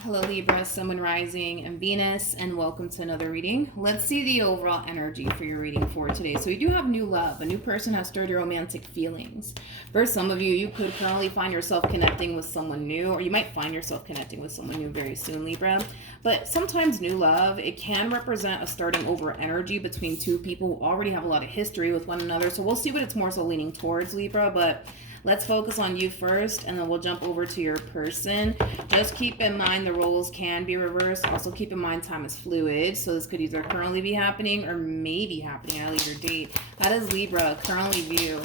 Hello Libra, Sun, Moon, Rising, and Venus, and welcome to another reading. Let's see the overall energy for your reading for today. So we do have new love. A new person has stirred your romantic feelings. For some of you, you could currently find yourself connecting with someone new, or you might find yourself connecting with someone new very soon, Libra. But sometimes new love, it can represent a starting over energy between two people who already have a lot of history with one another. So we'll see what it's more so leaning towards, Libra, but let's focus on you first, and then we'll jump over to your person. Just keep in mind the roles can be reversed. Also keep in mind time is fluid, so this could either currently be happening or may be happening at a later date. How does Libra currently view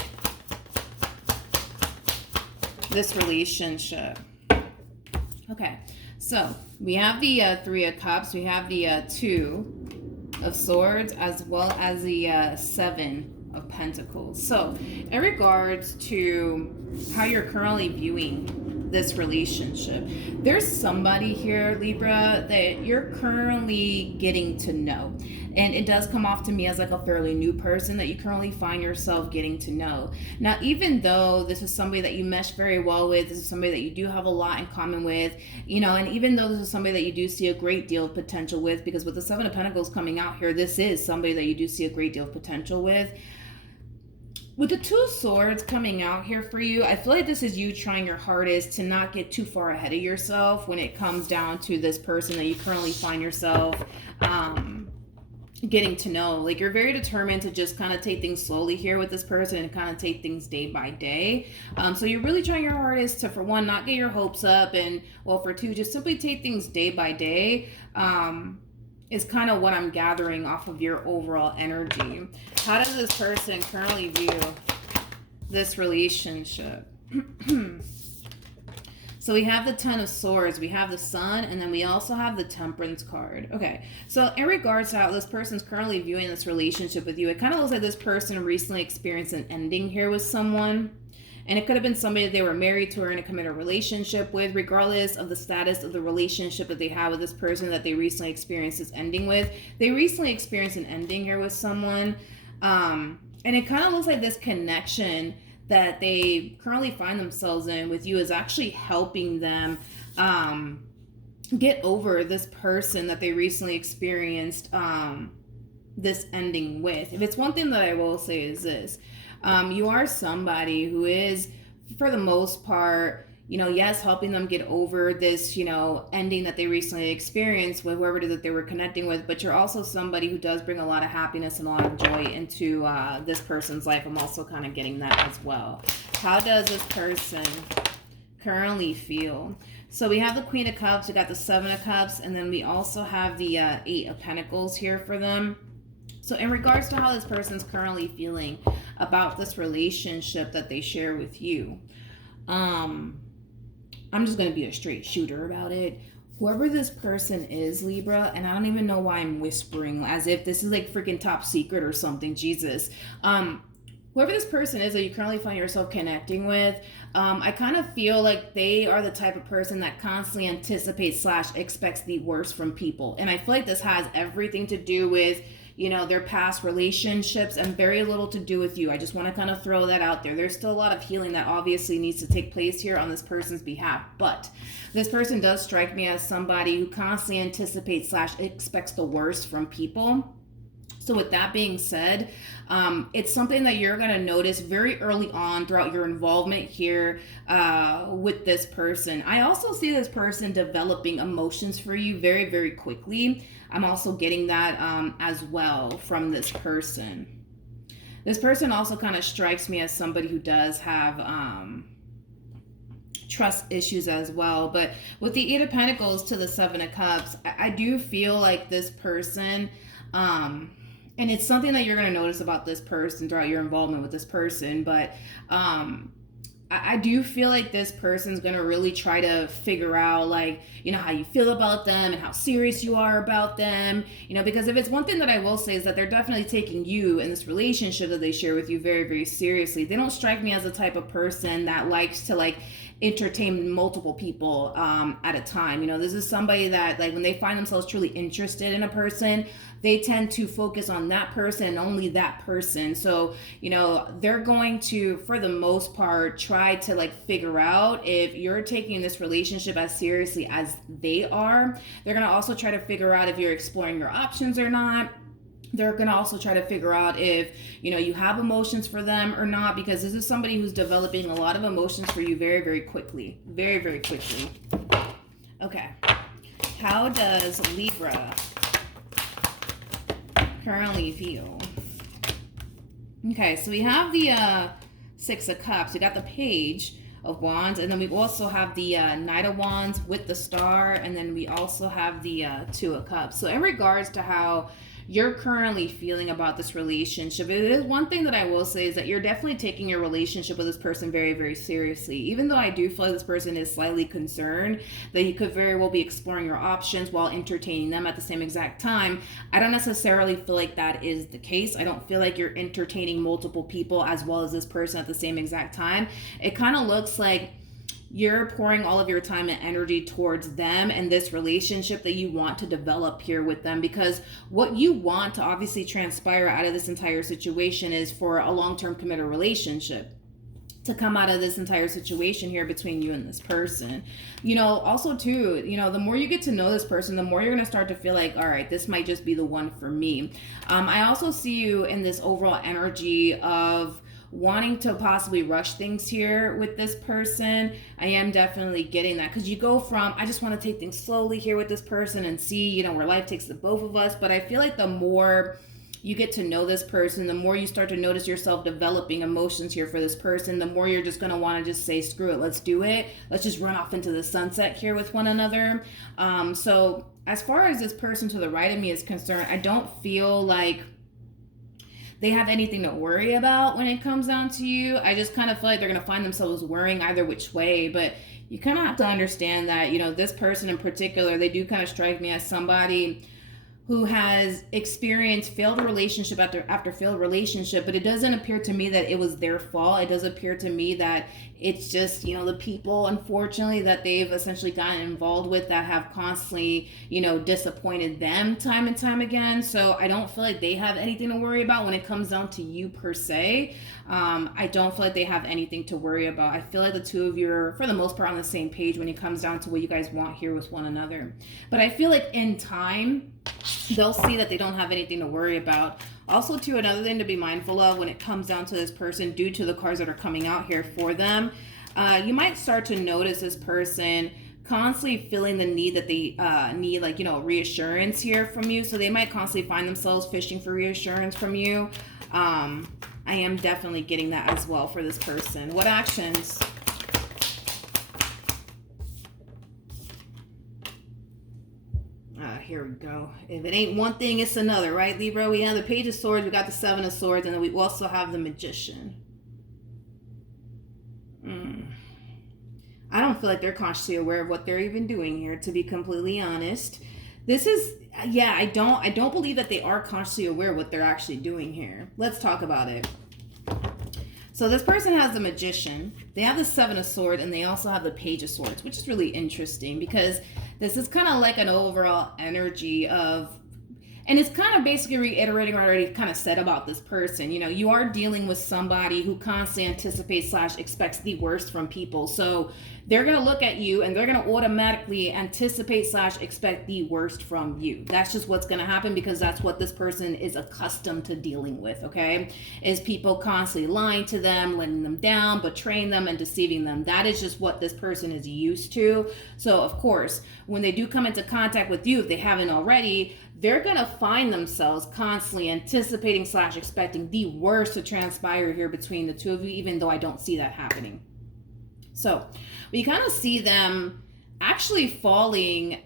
this relationship? Okay, so we have the Three of Cups, we have the Two of Swords, as well as the Seven of Pentacles. So in regards to how you're currently viewing this relationship, there's somebody here, Libra, that you're currently getting to know, and it does come off to me as like a fairly new person that you currently find yourself getting to know. Now, even though this is somebody that you mesh very well with, this is somebody that you do have a lot in common with, and even though this is somebody that you do see a great deal of potential with, because with the Seven of Pentacles coming out here, this is somebody that you do see a great deal of potential with. With the Two of Swords coming out here for you, I feel like this is you trying your hardest to not get too far ahead of yourself when it comes down to this person that you currently find yourself getting to know. Like, you're very determined to just kind of take things slowly here with this person and kind of take things day by day. So you're really trying your hardest to, for one, not get your hopes up, and, well, for two, just simply take things day by day. Is kind of what I'm gathering off of your overall energy. How does this person currently view this relationship? So we have the Ten of Swords, we have the Sun, and then we also have the Temperance card. Okay, so in regards to how this person's currently viewing this relationship with you, it kind of looks like this person recently experienced an ending here with someone. And it could have been somebody that they were married to or in a committed relationship with, regardless of the status of the relationship that they have with this person that they recently experienced this ending with. They recently experienced an ending here with someone. And it kind of looks like this connection that they currently find themselves in with you is actually helping them get over this person that they recently experienced this ending with. If it's one thing that I will say is this. You are somebody who is, for the most part, yes, helping them get over this, ending that they recently experienced with whoever it is that they were connecting with, but you're also somebody who does bring a lot of happiness and a lot of joy into this person's life. I'm also kind of getting that as well. How does this person currently feel? So we have the Queen of Cups, we got the Seven of Cups, and then we also have the Eight of Pentacles here for them. So in regards to how this person's currently feeling about this relationship that they share with you, I'm just going to be a straight shooter about it. Whoever this person is, Libra, and I don't even know why I'm whispering as if this is like freaking top secret or something, Jesus. Whoever this person is that you currently find yourself connecting with, I kind of feel like they are the type of person that constantly anticipates / expects the worst from people. And I feel like this has everything to do with their past relationships and very little to do with you. I just want to kind of throw that out there. There's still a lot of healing that obviously needs to take place here on this person's behalf. But this person does strike me as somebody who constantly anticipates / expects the worst from people. So with that being said, it's something that you're going to notice very early on throughout your involvement here with this person. I also see this person developing emotions for you very, very quickly. I'm also getting that as well from this person. This person also kind of strikes me as somebody who does have trust issues as well. But with the Eight of Pentacles to the Seven of Cups, I do feel like this person, and it's something that you're going to notice about this person throughout your involvement with this person, but I do feel like this person's going to really try to figure out, like, how you feel about them and how serious you are about them, because if it's one thing that I will say is that they're definitely taking you and this relationship that they share with you very, very seriously. They don't strike me as the type of person that likes to, like, entertain multiple people at a time. You know, this is somebody that, like, when they find themselves truly interested in a person, they tend to focus on that person and only that person. So, you know, they're going to, for the most part, try to like figure out if you're taking this relationship as seriously as they are. They're going to also try to figure out if you're exploring your options or not. They're going to also try to figure out if, you know, you have emotions for them or not, because this is somebody who's developing a lot of emotions for you very, very quickly. Very, very quickly. Okay. How does Libra currently feel? Okay, so we have the Six of Cups. We got the Page of Wands, and then we also have the Knight of Wands with the Star, and then we also have the Two of Cups. So in regards to how you're currently feeling about this relationship, it is one thing that I will say is that you're definitely taking your relationship with this person very, very seriously. Even though I do feel like this person is slightly concerned that you could very well be exploring your options while entertaining them at the same exact time, I don't necessarily feel like that is the case. I don't feel like you're entertaining multiple people as well as this person at the same exact time. It kind of looks like you're pouring all of your time and energy towards them and this relationship that you want to develop here with them, because what you want to obviously transpire out of this entire situation is for a long-term committed relationship to come out of this entire situation here between you and this person. You know, also too, you know, the more you get to know this person, the more you're going to start to feel like, all right, this might just be the one for me. I also see you in this overall energy of wanting to possibly rush things here with this person. I am definitely getting that, because you go from, I just want to take things slowly here with this person and see, you know, where life takes the both of us. But I feel like the more you get to know this person, the more you start to notice yourself developing emotions here for this person, the more you're just going to want to just say, screw it, let's do it. Let's just run off into the sunset here with one another. So as far as this person to the right of me is concerned, I don't feel like they have anything to worry about when it comes down to you. I just kind of feel like they're going to find themselves worrying either which way. But you kind of have to understand that, you know, this person in particular, they do kind of strike me as somebody who has experienced failed relationship after failed relationship, but it doesn't appear to me that it was their fault. It does appear to me that it's just, you know, the people, unfortunately, that they've essentially gotten involved with that have constantly, you know, disappointed them time and time again. So I don't feel like they have anything to worry about when it comes down to you per se. I don't feel like they have anything to worry about. I feel like the two of you are, for the most part, on the same page when it comes down to what you guys want here with one another. But I feel like in time, they'll see that they don't have anything to worry about. Also, too, another thing to be mindful of when it comes down to this person, due to the cards that are coming out here for them, you might start to notice this person constantly feeling the need that they need, like, you know, reassurance here from you. So they might constantly find themselves fishing for reassurance from you. I am definitely getting that as well for this person. What actions? Here we go. If it ain't one thing, it's another, right, Libra? We have the Page of Swords, we got the Seven of Swords, and then we also have the Magician. I don't feel like they're consciously aware of what they're even doing here, to be completely honest. This is, yeah, I don't believe that they are consciously aware of what they're actually doing here. Let's talk about it. So this person has the Magician, they have the Seven of Swords, and they also have the Page of Swords, which is really interesting because this is kind of like an overall energy of, and it's kind of basically reiterating what I already kind of said about this person. You know, you are dealing with somebody who constantly anticipates / expects the worst from people. So they're going to look at you and they're going to automatically anticipate / expect the worst from you. That's just what's going to happen, because that's what this person is accustomed to dealing with, okay? Is people constantly lying to them, letting them down, betraying them, and deceiving them. That is just what this person is used to. So, of course, when they do come into contact with you, if they haven't already, they're going to find themselves constantly anticipating / expecting the worst to transpire here between the two of you, even though I don't see that happening. So we kind of see them actually falling.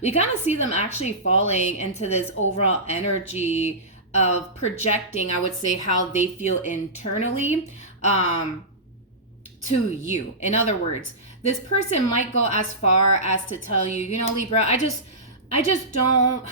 We kind of see them actually falling into this overall energy of projecting, I would say, how they feel internally to you. In other words, this person might go as far as to tell you, you know, Libra, I just don't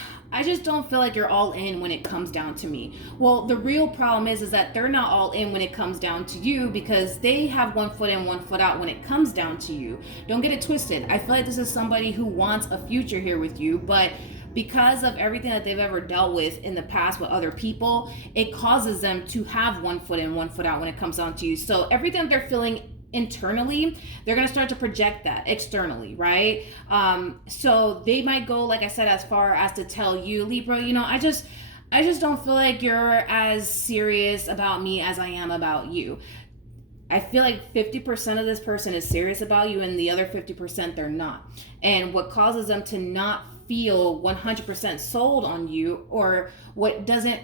feel like you're all in when it comes down to me. Well, the real problem is that they're not all in when it comes down to you, because they have one foot in, one foot out when it comes down to you. Don't get it twisted. I feel like this is somebody who wants a future here with you, but because of everything that they've ever dealt with in the past with other people, it causes them to have one foot in, one foot out when it comes down to you. So everything that they're feeling internally, they're going to start to project that externally, right? So they might go, like I said, as far as to tell you, Libra, you know, I just don't feel like you're as serious about me as I am about you. I feel like 50% of this person is serious about you, and the other 50% they're not. And what causes them to not feel 100% sold on you, or what doesn't,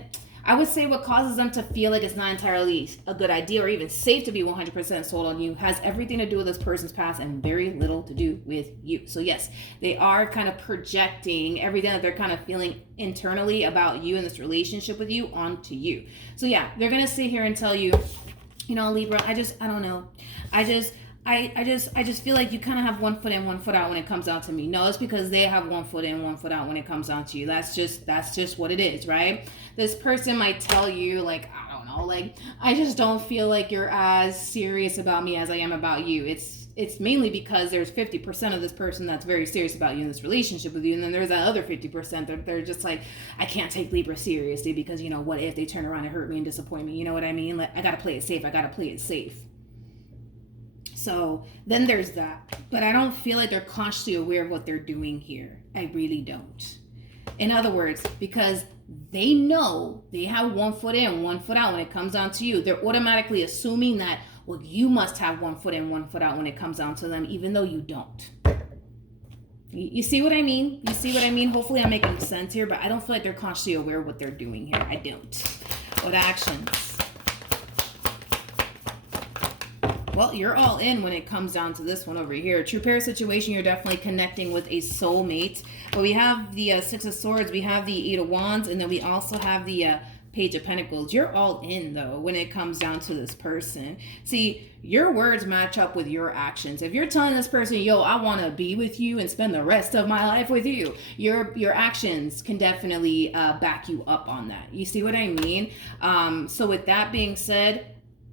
I would say what causes them to feel like it's not entirely a good idea or even safe to be 100% sold on you, has everything to do with this person's past and very little to do with you. So yes, they are kind of projecting everything that they're kind of feeling internally about you and this relationship with you onto you. So yeah, they're going to sit here and tell you, you know, Libra, I don't know. I just feel like you kind of have one foot in, one foot out when it comes down to me. No, it's because they have one foot in, one foot out when it comes down to you. That's just what it is, right? This person might tell you, like, I don't know, like, I just don't feel like you're as serious about me as I am about you. It's mainly because there's 50% of this person that's very serious about you in this relationship with you, and then there's that other 50% that they're just like, I can't take Libra seriously because, you know, what if they turn around and hurt me and disappoint me? You know what I mean? Like, I gotta play it safe. So then there's that. But I don't feel like they're consciously aware of what they're doing here. I really don't. In other words, because they know they have one foot in, one foot out when it comes down to you, they're automatically assuming that, well, you must have one foot in, one foot out when it comes down to them, even though you don't. You see what I mean? Hopefully I'm making sense here, but I don't feel like they're consciously aware of what they're doing here. I don't. What actions? Well, you're all in when it comes down to this one over here. True pair situation, you're definitely connecting with a soulmate. But we have the Six of Swords, we have the Eight of Wands, and then we also have the Page of Pentacles. You're all in, though, when it comes down to this person. See, your words match up with your actions. If you're telling this person, yo, I want to be with you and spend the rest of my life with you, your actions can definitely back you up on that. You see what I mean? So with that being said,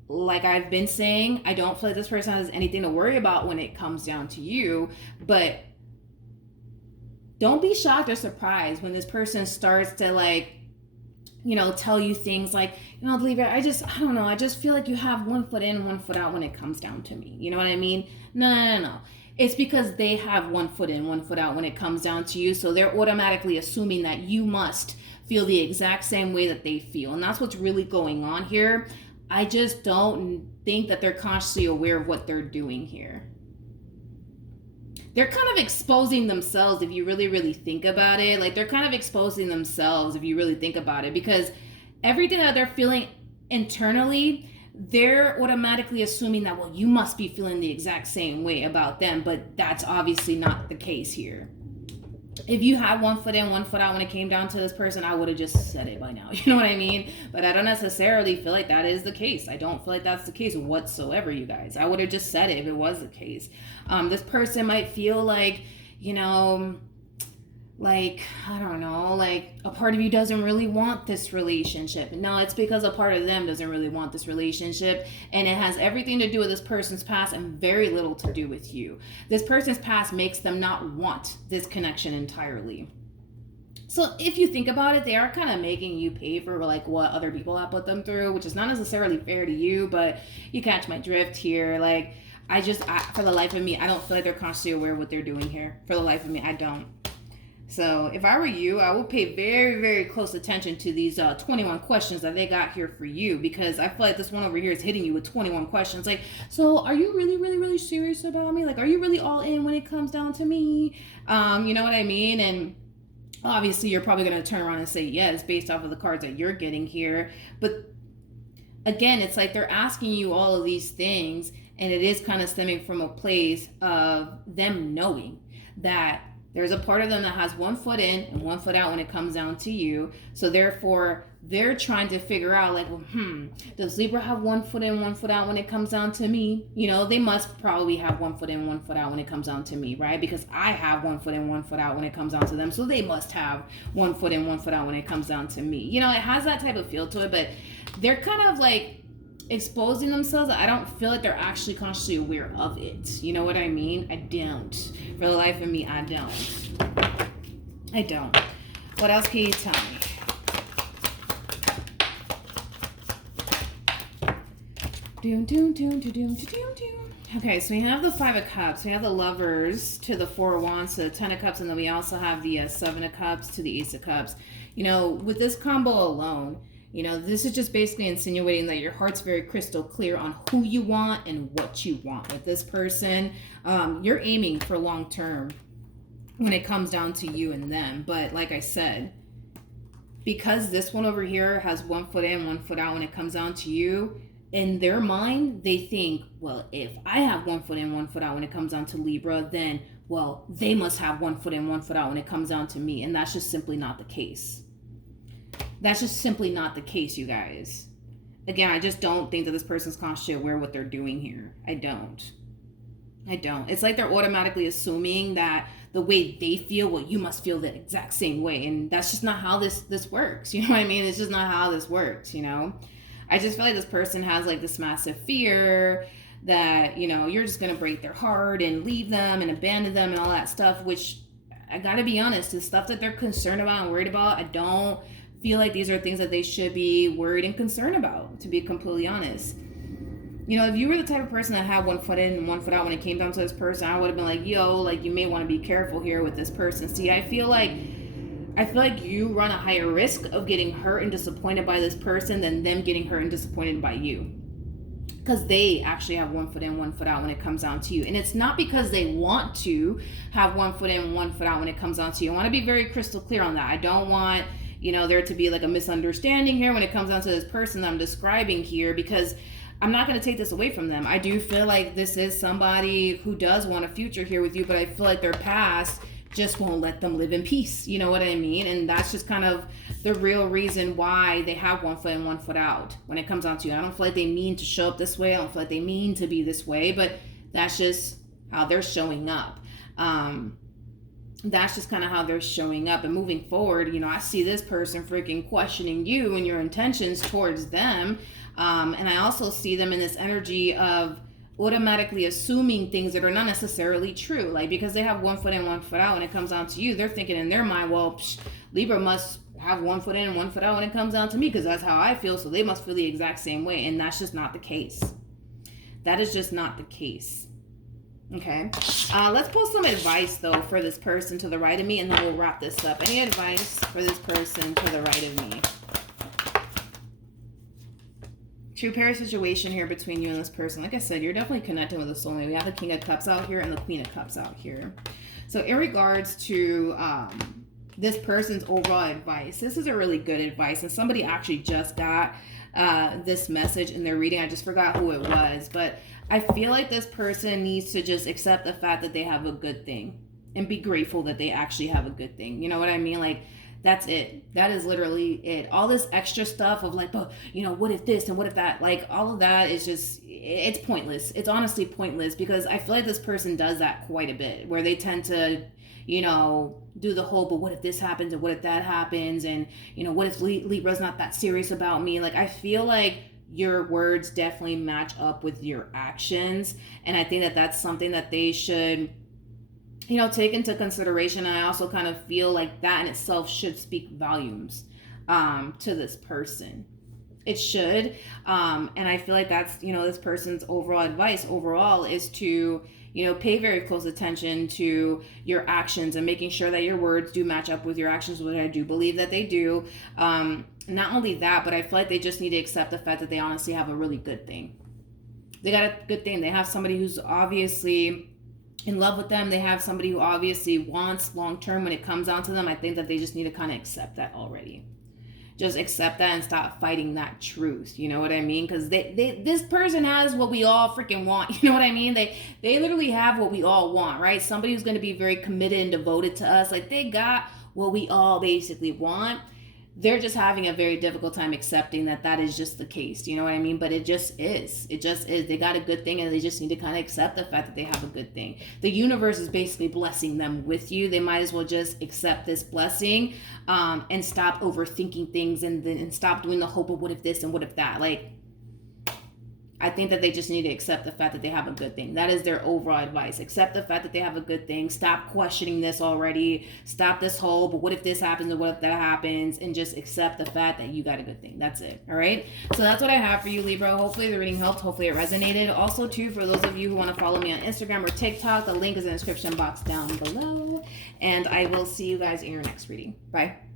like I've been saying, I don't feel like this person has anything to worry about when it comes down to you, but don't be shocked or surprised when this person starts to, like, you know, tell you things like, you know, Libra, I don't know, I just feel like you have one foot in, one foot out when it comes down to me. You know what I mean? No. It's because they have one foot in, one foot out when it comes down to you, so they're automatically assuming that you must feel the exact same way that they feel, and that's what's really going on here. I just don't think that they're consciously aware of what they're doing here. They're kind of exposing themselves if you really, really think about it. Like, they're kind of exposing themselves if you really think about it, because everything that they're feeling internally, they're automatically assuming that, well, you must be feeling the exact same way about them, but that's obviously not the case here. If you had one foot in, one foot out when it came down to this person, I would have just said it by now. You know what I mean? But I don't necessarily feel like that is the case. I don't feel like that's the case whatsoever, you guys. I would have just said it if it was the case. This person might feel like, you know, like, I don't know, like a part of you doesn't really want this relationship. No, it's because a part of them doesn't really want this relationship, and it has everything to do with this person's past and very little to do with you. This person's past makes them not want this connection entirely. So if you think about it, they are kind of making you pay for, like, what other people have put them through, which is not necessarily fair to you, but you catch my drift here. Like, for the life of me, I don't feel like they're consciously aware of what they're doing here. For the life of me, I don't. So if I were you, I would pay very, very close attention to these 21 questions that they got here for you, because I feel like this one over here is hitting you with 21 questions. Like, so are you really, really, really serious about me? Like, are you really all in when it comes down to me? You know what I mean? And obviously you're probably going to turn around and say yes based off of the cards that you're getting here. But again, it's like they're asking you all of these things, and it is kind of stemming from a place of them knowing that There's a part of them that has one foot in and one foot out when it comes down to you. So therefore, they're trying to figure out like, well, does Libra have one foot in, one foot out when it comes down to me? You know, they must probably have one foot in, one foot out when it comes down to me, right? Because I have one foot in, one foot out when it comes down to them. So they must have one foot in, one foot out when it comes down to me. You know, it has that type of feel to it, but they're kind of like exposing themselves. I don't feel like they're actually consciously aware of it. You know what I mean? I don't. For the life of me, I don't. What else can you tell me? Okay, so we have the Five of Cups. We have the Lovers to the Four of Wands to the Ten of Cups, and then we also have the Seven of Cups to the Ace of Cups. You know, with this combo alone, you know, this is just basically insinuating that your heart's very crystal clear on who you want and what you want with this person. You're aiming for long term when it comes down to you and them. But like I said, because this one over here has one foot in, one foot out when it comes down to you, in their mind, they think, well, if I have one foot in, one foot out when it comes down to Libra, then, well, they must have one foot in, one foot out when it comes down to me. And that's just simply not the case. That's just simply not the case, you guys. Again, I just don't think that this person's consciously aware of what they're doing here. I don't. It's like they're automatically assuming that the way they feel, well, you must feel the exact same way. And that's just not how this works. You know what I mean? It's just not how this works, you know? I just feel like this person has like this massive fear that, you know, you're just going to break their heart and leave them and abandon them and all that stuff, which I got to be honest, the stuff that they're concerned about and worried about, I don't feel like these are things that they should be worried and concerned about, to be completely honest. You know, if you were the type of person that had one foot in and one foot out when it came down to this person, I would have been like, yo, like, you may want to be careful here with this person. See, I feel like you run a higher risk of getting hurt and disappointed by this person than them getting hurt and disappointed by you. Because they actually have one foot in, one foot out when it comes down to you. And it's not because they want to have one foot in, one foot out when it comes down to you. I want to be very crystal clear on that. I don't want, you know, there to be like a misunderstanding here when it comes down to this person that I'm describing here, because I'm not going to take this away from them. I do feel like this is somebody who does want a future here with you, but I feel like their past just won't let them live in peace. You know what I mean? And that's just kind of the real reason why they have one foot in, one foot out when it comes down to you. I don't feel like they mean to show up this way. I don't feel like they mean to be this way, but that's just how they're showing up. That's just kind of how they're showing up. And moving forward, you know, I see this person freaking questioning you and your intentions towards them. And I also see them in this energy of automatically assuming things that are not necessarily true. Like, because they have one foot in, one foot out when it comes down to you, they're thinking in their mind, well, Libra must have one foot in and one foot out when it comes down to me, because that's how I feel, so they must feel the exact same way. And that's just not the case. That is just not the case. Okay, let's pull some advice though for this person to the right of me, and then we'll wrap this up. Any advice for this person to the right of me? True pair situation here between you and this person. Like I said, you're definitely connecting with a soulmate. We have the King of Cups out here and the Queen of Cups out here. So in regards to this person's overall advice, this is a really good advice, and somebody actually just got this message in their reading. I just forgot who it was, but I feel like this person needs to just accept the fact that they have a good thing and be grateful that they actually have a good thing. You know what I mean? Like, that's it. That is literally it. All this extra stuff of like, but you know, what if this and what if that? Like, all of that is just, it's pointless. It's honestly pointless, because I feel like this person does that quite a bit, where they tend to, you know, do the whole, but what if this happens and what if that happens? And, you know, what if Libra's not that serious about me? Like, I feel like your words definitely match up with your actions. And I think that that's something that they should, you know, take into consideration. And I also kind of feel like that in itself should speak volumes to this person. It should. And I feel like that's, you know, this person's overall advice overall is to, you know, pay very close attention to your actions and making sure that your words do match up with your actions, which I do believe that they do. Not only that, but I feel like they just need to accept the fact that they honestly have a really good thing. They got a good thing. They have somebody who's obviously in love with them. They have somebody who obviously wants long-term when it comes down to them. I think that they just need to kind of accept that already. just accept that and stop fighting that truth. You know what I mean? Because this person has what we all freaking want. You know what I mean? They literally have what we all want, right? Somebody who's going to be very committed and devoted to us. Like, they got what we all basically want. They're just having a very difficult time accepting that that is just the case. You know what I mean? But it just is. It just is. They got a good thing, and they just need to kind of accept the fact that they have a good thing. The universe is basically blessing them with you. They might as well just accept this blessing, and stop overthinking things, and stop doing the hope of what if this and what if that. Like, I think that they just need to accept the fact that they have a good thing. That is their overall advice. Accept the fact that they have a good thing. Stop questioning this already. Stop this whole, but what if this happens and what if that happens? And just accept the fact that you got a good thing. That's it. All right? So that's what I have for you, Libra. Hopefully the reading helped. Hopefully it resonated. Also, too, for those of you who want to follow me on Instagram or TikTok, the link is in the description box down below. And I will see you guys in your next reading. Bye.